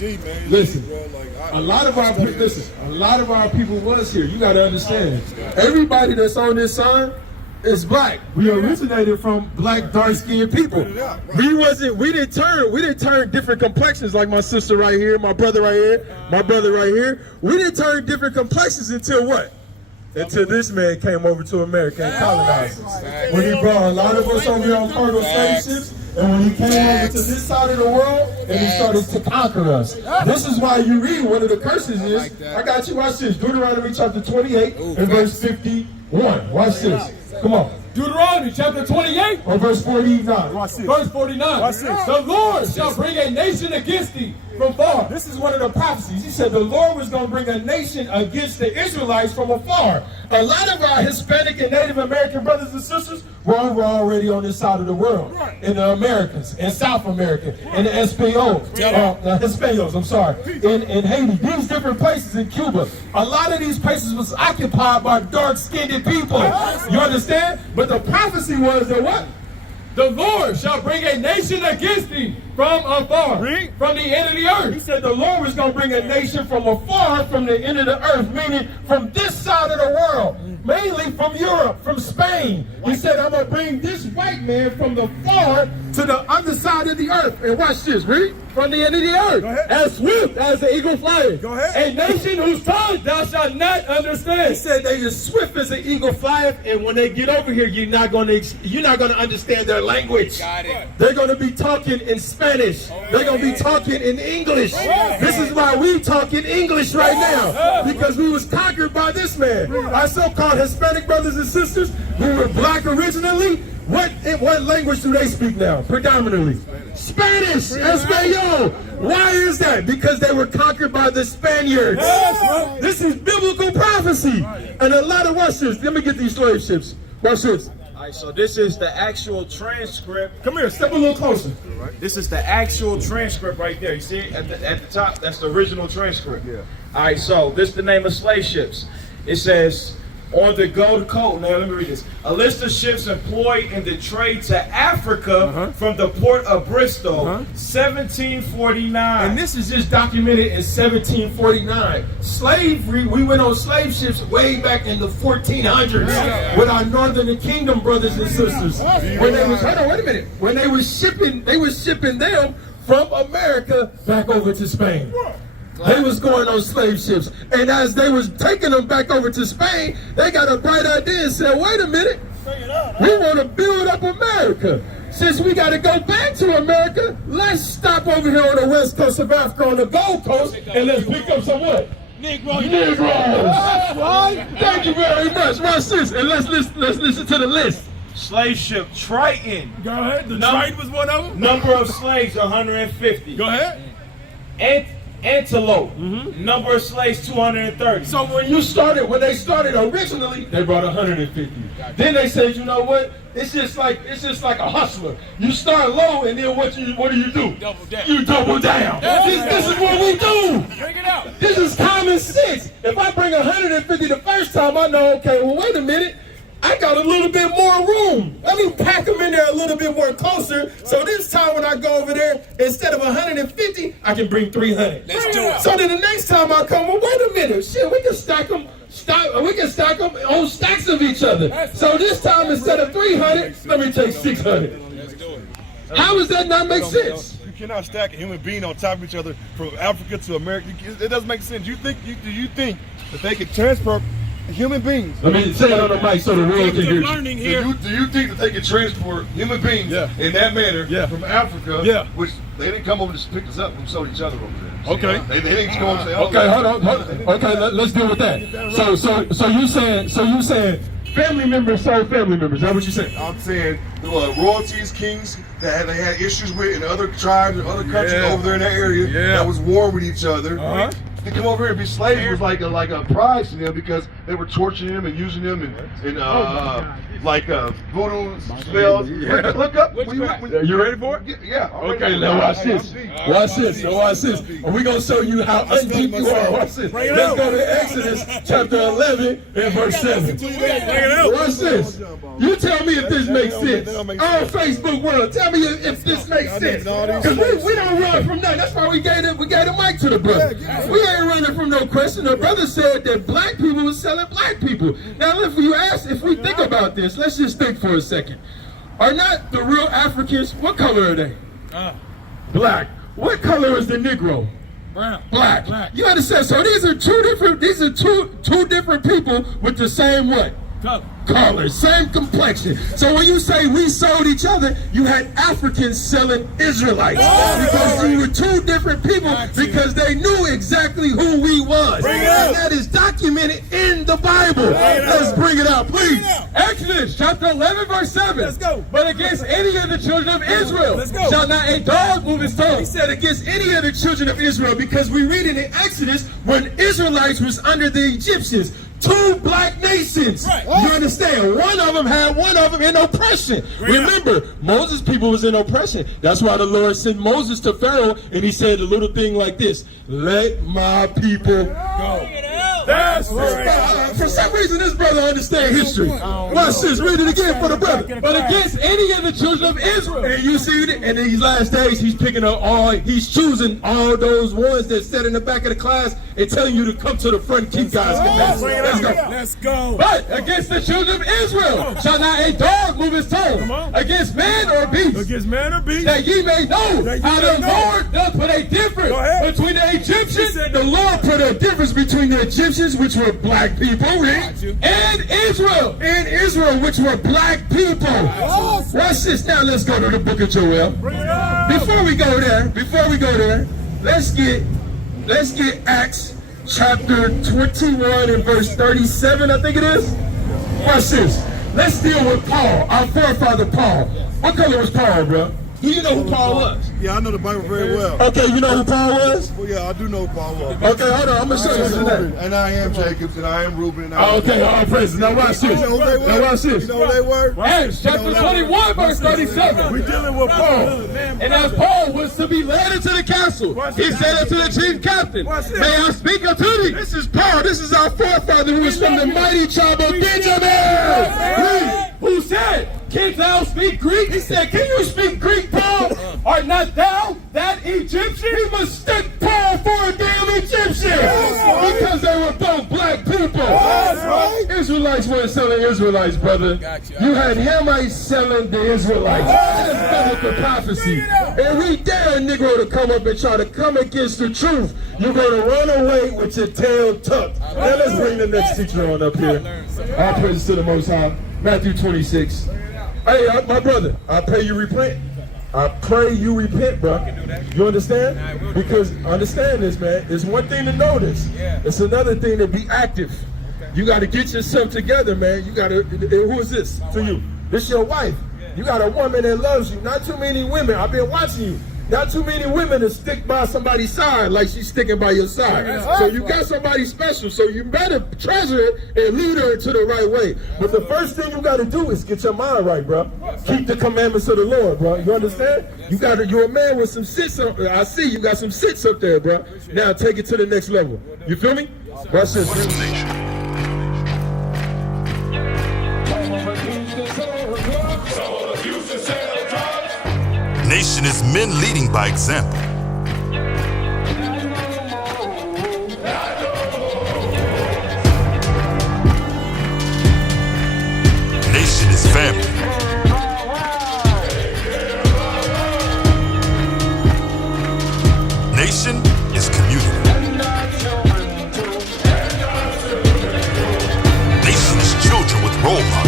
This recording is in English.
deep, man. It's Listen, deep, bro. Like, a lot of our people was here. You got to understand. Everybody that's on this sign is black. We originated from black, dark-skinned people. We didn't turn different complexions like my sister right here, my brother right here, my brother right here. We didn't turn different complexions until what? Until this man came over to America and colonized us. When he brought a lot of us over here on cargo slave ships, and when he came over to this side of the world, and he started to conquer us. This is why you read one of the curses is, I got you, watch this, Deuteronomy chapter 28 and verse 51. Watch this. Come on. Deuteronomy chapter 28 or verse 49. Watch this. Verse 49. Watch this. The Lord shall bring a nation against thee from far. This is one of the prophecies. He said the Lord was going to bring a nation against the Israelites from afar. A lot of our Hispanic and Native American brothers and sisters were already on this side of the world. In the Americas, in South America, in the Hispanos, I'm sorry, in Haiti, these different places in Cuba. A lot of these places was occupied by dark-skinned people. You understand? But the prophecy was that what? The Lord shall bring a nation against thee from afar, from the end of the earth. He said the Lord was going to bring a nation from afar, from the end of the earth, meaning from this side of the world, mainly from Europe, from Spain. He said, I'm going to bring this white man from the far to the other side of the earth. And watch this, read. From the end of the earth, as swift as the eagle flying. Go ahead. A nation whose tongue thou shalt not understand. He said they are swift as an eagle flying, and when they get over here, you're not going to understand their language. Got it. They're going to be talking in Spanish. They're going to be talking in English. This is why we talk in English right now, because we was conquered by this man. Our so-called Hispanic brothers and sisters who were black originally, what language do they speak now? Predominantly Spanish, Espanol. Why is that? Because they were conquered by the Spaniards. This is biblical prophecy. And a lot of, watch this. Let me get these slave ships. Watch this. All right, so this is the actual transcript. Come here, step a little closer. This is the actual transcript right there. You see it at the top? That's the original transcript. Yeah. All right, so this is the name of slave ships. It says, on the Gold Coast, now let me read this. A list of ships employed in the trade to Africa from the port of Bristol, 1749. And this is just documented in 1749. Slavery, we went on slave ships way back in the 1400s with our Northern Kingdom brothers and sisters. When they was, hold on, wait a minute. When they was shipping them from America back over to Spain. They was going on slave ships. And as they was taking them back over to Spain, they got a bright idea and said, wait a minute, we want to build up America. Since we got to go back to America, let's stop over here on the west coast of Africa on the Gold Coast and let's pick up some what? Negroes. Thank you very much. Watch this. And let's listen to the list. Slave ship Triton. Go ahead. The Triton was one of them. Number of slaves, 150. Go ahead. Antelope. Number of slaves, 230. So when they started originally, they brought 150. Then they said, you know what? It's just like a hustler. You start low, and then what do you do? Double down. You double down. This is what we do. Bring it out. This is common sense. If I bring 150 the first time, I know, okay, well, wait a minute. I got a little bit more room. Let me pack them in there a little bit more closer. So this time when I go over there, instead of 150, I can bring 300. Let's do it. So then the next time I come, well, wait a minute. Shit, we can stack them on stacks of each other. So this time, instead of 300, let me take 600. Let's do it. How does that not make sense? You cannot stack a human being on top of each other from Africa to America. It doesn't make sense. Do you think that they could transport human beings? Let me say it on the mic so the world can hear you. Learning Do here. you think that they could transport human beings in that manner from Africa, which they didn't come over to pick us up, we sold each other over there. Okay. They didn't just go and say, Okay, hold on. Okay, let's deal with that. So you saying family members sold family members? Is that what you saying? I'm saying royalties, kings that they had issues with in other tribes and other countries over there in that area that was war with each other. to come over here and be slaves was like a prize to them because they were torturing them and using them and voodoo spells. Look up. You ready for it? Yeah. Okay, now watch this. Watch this. So watch this. And we're gonna show you how undeep you are. Watch this. Let's go to Exodus chapter 11 and verse 7. Watch this. You tell me if this makes sense. On Facebook world, tell me if this makes sense. Because we don't run from nothing. That's why we gave the mic to the brother. We ain't running from no question. The brother said that black people was selling black people. Now, if we think about this, let's just think for a second. Are not the real Africans, what color are they? Black. What color is the Negro? Brown. Black. You understand? So these are two different people with the same what? Color, same complexion. So when you say we sold each other, you had Africans selling Israelites because you were two different people because they knew exactly who we was. And that is documented in the Bible. Let's bring it out, please. Exodus chapter 11 verse 7. Let's go. But against any of the children of Israel shall not a dog move his tongue. He said against any of the children of Israel because we read it in Exodus when Israelites was under the Egyptians. Two black nations. You understand? One of them had one of them in oppression. Remember, Moses' people was in oppression. That's why the Lord sent Moses to Pharaoh and he said a little thing like this: let my people go. That's right. For some reason, this brother understands history. Watch this. Read it again for the brother. But against any of the children of Israel. And you see it in these last days, he's picking up he's choosing all those ones that sat in the back of the class and telling you to come to the front and keep God's commandments. Let's go. But against the children of Israel shall not a dog move his tongue. Against man or beast. Against man or beast. That ye may know how the Lord does put a difference between the Egyptians. The Lord put a difference between the Egyptians, which were black people, and Israel. and Israel, which were black people. Watch this. Now let's go to the book of Joel. Before we go there, let's get Acts chapter 21 and verse 37, I think it is. Watch this. Let's deal with Paul, our forefather Paul. What color was Paul, bro? You know who Paul was? Yeah, I know the Bible very well. Okay, you know who Paul was? Well, yeah, I do know who Paul was. Okay, hold on. I'm going to show you something. And I am Jacobs, and I am Reuben, and I am... Okay, all praises. Now watch this. You know who they were? Now watch this. You know who they were? Acts chapter 21 verse 37. We dealing with Paul. And as Paul was to be led into the castle, he said unto the chief captain, may I speak unto thee? This is Paul. This is our forefather who is from the mighty tribe of Benjamin. Who said, canst thou speak Greek? He said, can you speak Greek, Paul? Art not thou that Egyptian? He mistook Paul for a damn Egyptian because they were both black people. Israelites weren't selling Israelites, brother. You had Hamites selling the Israelites. That is biblical prophecy. And we dare a Negro to come up and try to come against the truth. You're going to run away with your tail tucked. Now let's bring the next teacher on up here. All praises to the Most High. Matthew 26. Hey, my brother, I pray you repent. I pray you repent, bro. You understand? Because understand this, man. It's one thing to know this. It's another thing to be active. You got to get yourself together, man. You got to. Who is this to you? This your wife. You got a woman that loves you. Not too many women. I've been watching you. Not too many women to stick by somebody's side like she's sticking by your side. So you got somebody special. So you better treasure it and lead her to the right way. But the first thing you got to do is get your mind right, bro. Keep the commandments of the Lord, bro. You understand? You're a man with some sits up. I see you got some sits up there, bro. Now take it to the next level. You feel me? Watch this. Nation is men leading by example. Nation is family. Nation is community. Nation is children with role models.